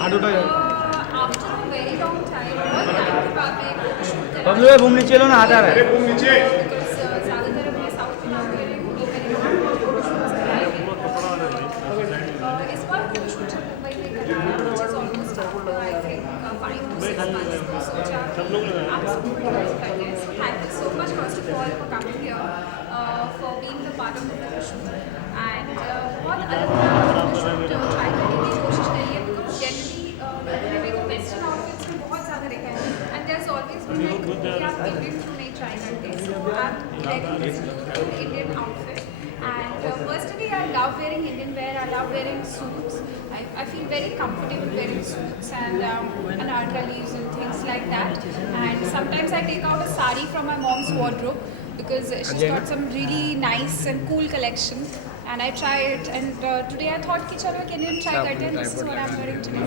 After a very long time, बहुत time के बाद मैं एक शूट कर बबलू भाई घूमने चलो ना आता रहा है because ज़्यादातर अपने साउथ में ना मेरे फोटोशूट्स कराए हैं। इस बार फोटोशूट मुंबई में कराया which is almost after I think 5 to 6 months तो सोचा आप सबको guys करते हैं। So thank you so much first of all for coming here for being the part of the photoshoot and बहुत अलग तरह का photoshoot try करने की कोशिश करी है because generally लोगों ने मेरे को वेस्टर्न आउटफिट्स में बहुत ज़्यादा देखा है and there is always been like कि आप इंडियन क्यों नहीं ट्राई करते so I am very Indian outfit and personally I love wearing Indian wear. I love wearing suits. I feel very comfortable wearing suits and anarkalis and things like that and sometimes I take out a sari from my mom's wardrobe because she's got some really nice and cool collection and I try it and today I thought ki chalo can you try karte and this is what I'm wearing today.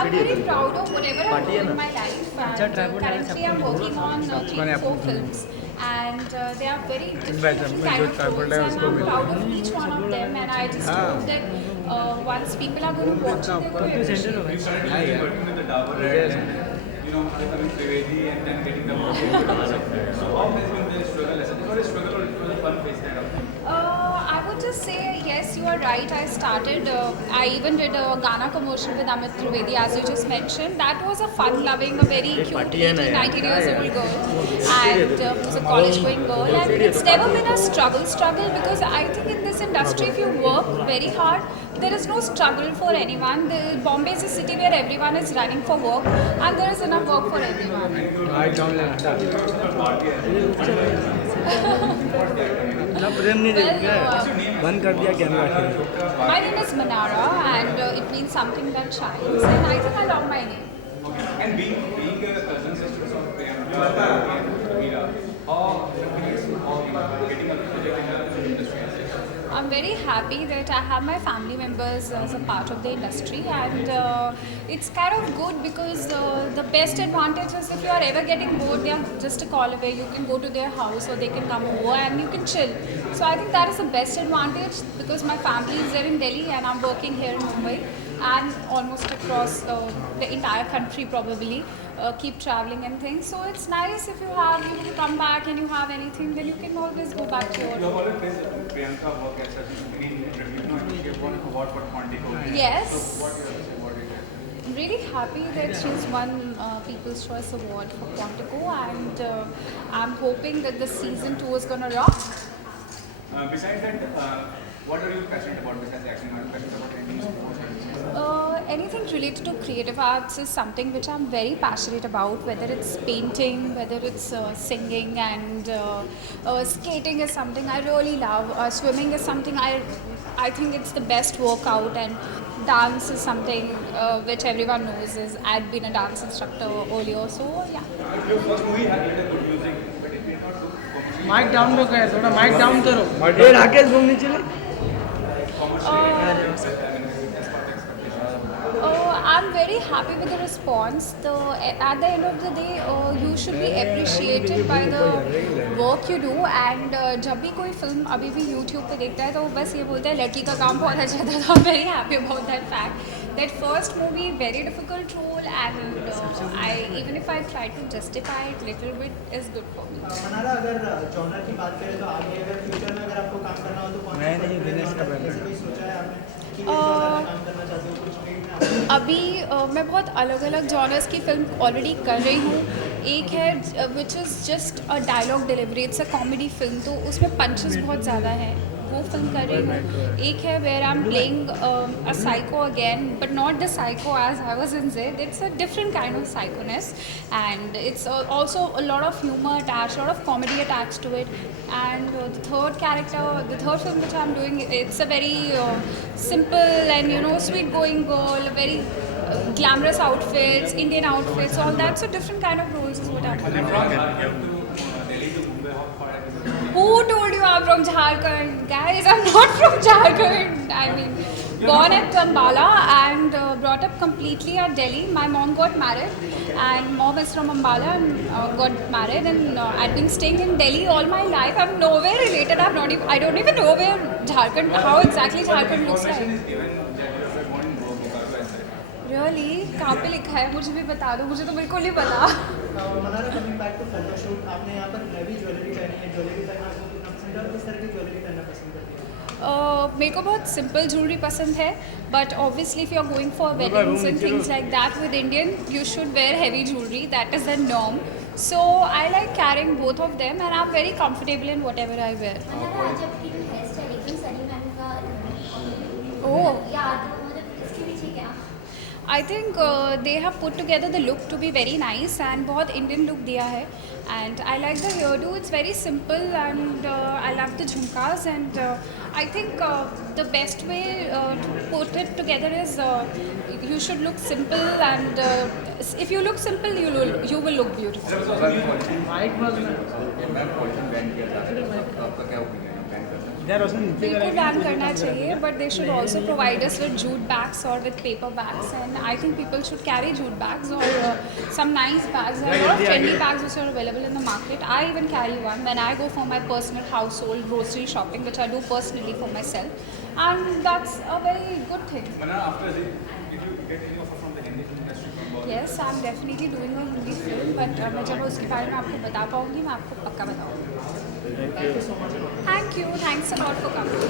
I'm very proud of whatever I'm doing in my life and currently I'm working on 3-4 films and they are very different kind of roles and I'm proud of each one of them and I just hope that once people are going to watch it they're going to appreciate it. Trivedi and then getting the work. So how has been the struggle? Is it a struggle or it was a fun phase kind of thing? I would just say yes, you are right. I started. I even did a Ghana commercial with Amit Trivedi, as you just mentioned. That was a fun-loving, a very cute 18, 19 years old girl, and was a college-going girl. And it's never been a struggle because I think in this industry, if you work very hard, there is no struggle for anyone. Bombay is a city where everyone is running for work, and there is enough work for everyone. बंद कर दिया camera My name is Manara and it means something that shines and I think I love my name. And being a cousin sister of Priyanka and Veera, how getting a project in the industry? I'm very happy that I have my family members as a part of the industry and it's kind of good because the best advantage is if you are ever getting bored, they are just a call away. You can go to their house or they can come over and you can chill. So I think that is the best advantage because my family is there in Delhi and I'm working here in Mumbai and almost across the entire country probably. Keep traveling and things. So it's nice if you have, you can come back and you have anything, then you can always go back to your. You have already praised Priyanka work as such in any interview. No, she have won an award for Quantico. Yes. So what do you have to say about it? I'm really happy that she's won People's Choice Award for Quantico and I'm hoping that the season 2 is gonna rock. Besides that, what are you passionate about besides acting? Are you passionate about any sports? Anything related to creative arts is something which I'm very passionate about, whether it's painting, whether it's singing and skating is something I really love. Swimming is something I think it's the best workout and dance is something which everyone knows is I'd been a dance instructor earlier, so yeah. Your first movie had good music, but it did not do commercial. Mike down करो यार थोड़ा mic down करो ये राकेश घूमने चले I'm very happy with the response. At the end of the day, you should be appreciated by the work you do. And जब भी कोई फिल्म अभी भी YouTube पे देखता है तो बस ये बोलता है लड़की का काम बहुत अच्छा था. So I'm very happy about that fact. That first movie, very difficult role, and even if I try to justify it little bit, is good for me. Mannara अगर जॉनर की बात करें तो आगे अगर फ्यूचर में अगर आपको काम करना हो तो कौन मैं नहीं बिजनेस का ऐसे कोई सोचा है आपने कि किस जॉनर में काम करना चाहते हो कुछ फील्ड में अभी मैं बहुत अलग अलग जॉनर्स की फिल्म ऑलरेडी कर रही हूँ. एक है which is just a dialogue delivery, it's a comedy film, तो उसमें पंचेस बहुत ज़्यादा हैं, वो फिल्म कर रही हूँ. एक है where I am playing a psycho again but not the psycho as I was in Z. It's a different kind of psychoness and it's also a lot of humour attached, lot of comedy attached to it. And the third film which I'm doing, it's a very simple and sweet going girl, very glamorous outfits, Indian outfits, all that. So different kind of roles is what I'm doing. Who told you I'm from Jharkhand? Guys, I'm not from Jharkhand. I mean, born at Ambala and brought up completely at Delhi. My mom got married, and mom is from Ambala and got married, and I've been staying in Delhi all my life. I'm nowhere related. I don't even know where Jharkhand, how exactly Jharkhand looks like. Information is given that you were born in Bokaro and Sarekha. Really? कहाँ पे लिखा है? मुझे भी बता दो. मुझे तो बिल्कुल नहीं पता. Mannara coming back to photoshoot, आपने यहाँ पर हैवी ज्वेलरी पहनी है, ज्वेलरी पहनना आपको कितना पसंद है और किस तरह की ज्वेलरी पहनना पसंद करती है? मेरे को बहुत सिंपल ज्वेलरी पसंद है, but obviously if you are going for weddings and things like that with Indian, you should wear heavy jewellery. That is the norm. So I like carrying both of them, and I'm very comfortable in whatever I wear. आज आपकी जो hair style एकदम Sunny ma'am का Oh, याद मतलब इसके पीछे क्या? I think they have put together the look to be very nice, and बहुत Indian look दिया है. And I like the hairdo. It's very simple, and I love the jhumkas. And I think the best way to put it together is you should look simple, and if you look simple, you will look beautiful. Mike बंद ma'am pollution ban किया जा रहा है, आपका क्या opinion है ban करना? यार उसने नीचे बिल्कुल बैन करना चाहिए, but they should also provide us with jute bags और with paper bags, and I think people should carry jute bags और some nice bags. There are a lot of trendy bags which are available in the market. I even carry one when I go for my personal household grocery shopping, which I do personally for myself, and that's a very good thing. Manara, after this, did you get any offer from the Hindi film industry from Bollywood? Yes, I'm definitely doing a Hindi film, but मैं जब उसके बारे में आपको बता पाऊँगी, मैं आपको पक्का बताऊँगी. Thank you. Thanks a lot for coming.